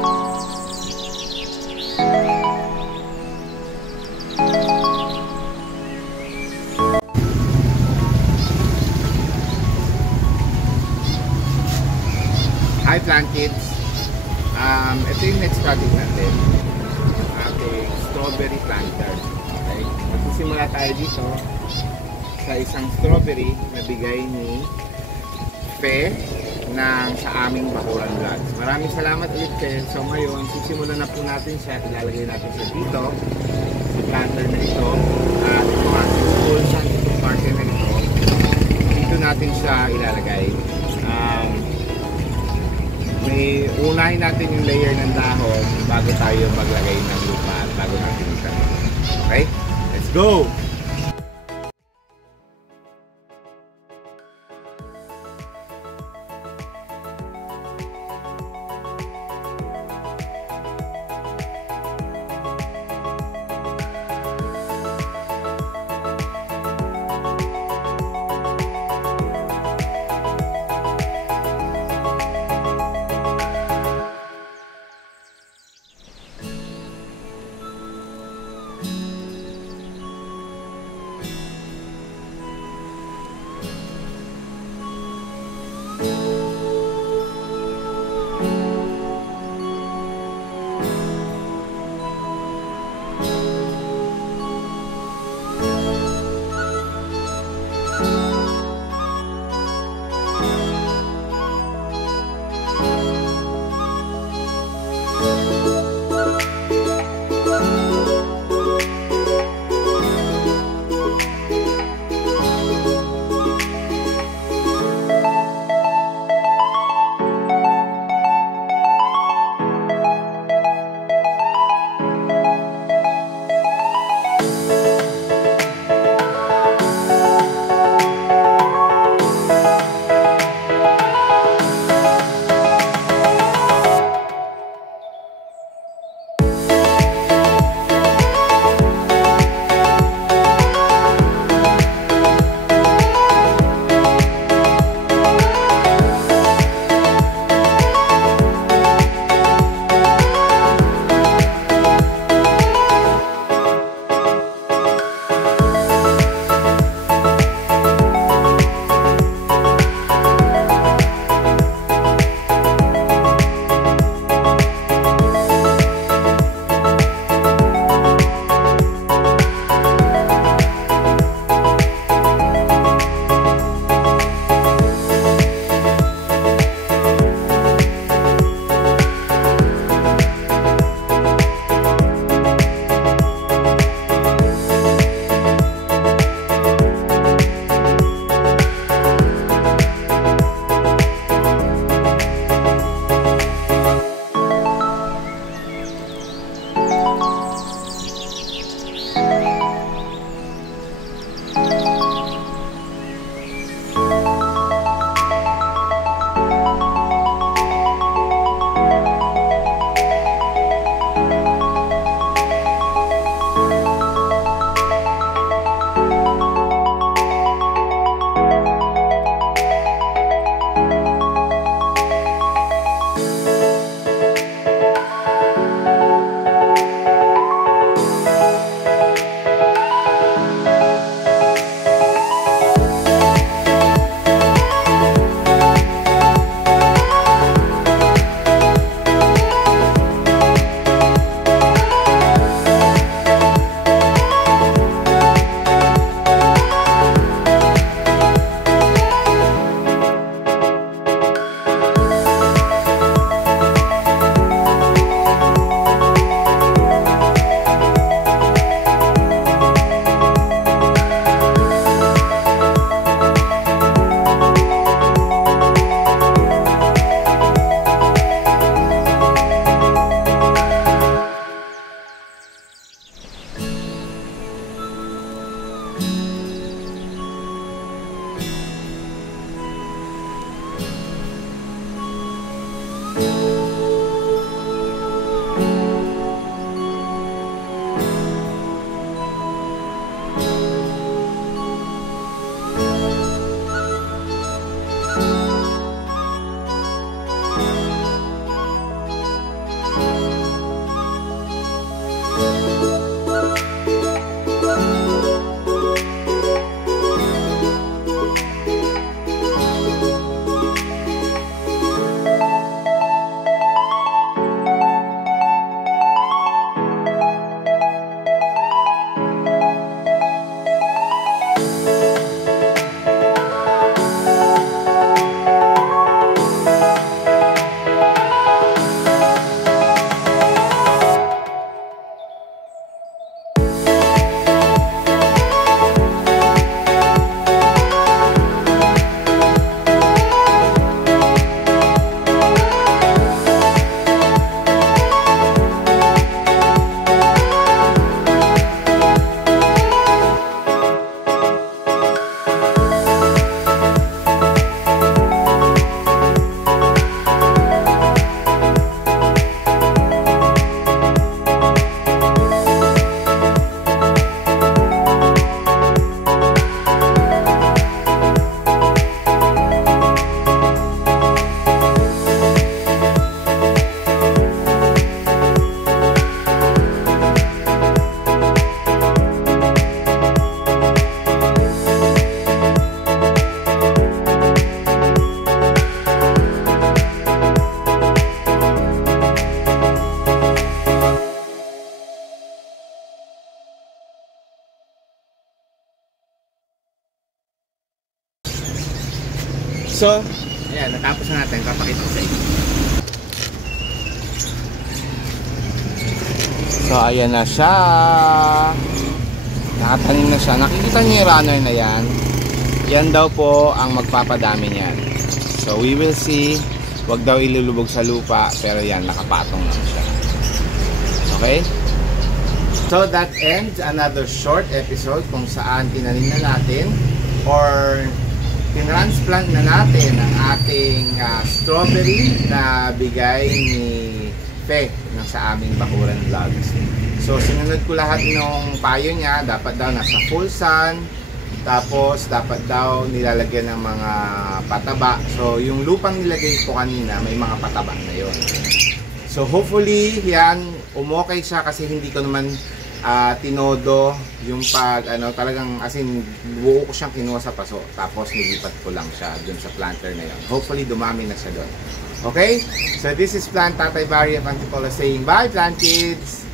Hi Plant Kids! Ito yung next project natin, ating strawberry planter. Okay? Magsisimula tayo dito sa isang strawberry na bigay ni Fe sa aming Bakuran Vlogs. Maraming salamat ulit Fe. So ngayon, sisimulan na po natin siya. Ilalagay natin siya dito sa planter na ito. At ito nga, full sun itong marker na ito. Dito natin siya ilalagay. May unahin natin yung layer ng dahon bago tayo maglagay ng lupa at bago natin itanim. Okay? Let's go! So, ayan, natapos na natin. Papakita ko sa inyo. So, ayan na siya. Nakatanim na siya. Nakikita niyo yung runner na yan. Yan daw po ang magpapadami niyan. So, we will see. Huwag daw ilulubog sa lupa. Pero yan, nakapatong lang siya. Okay? So, that ends another short episode kung saan tinanim na natin or tinransplant na natin ang ating strawberry na bigay ni Fe sa aming Bakuran Vlogs. So, sinunod ko lahat ng payo niya. Dapat daw nasa full sun. Tapos, dapat daw nilalagyan ng mga pataba. So, yung lupang nilagay ko kanina, may mga pataba na yun. So, hopefully, yan, umokay siya kasi hindi ko naman tinodo yung talagang as in buo ko siyang kinuha sa paso tapos nilipat ko lang siya dun sa planter na yun. Hopefully dumami na siya dun. Okay? So this is Plant Tatay Barry of Antipolo saying bye, plant kids!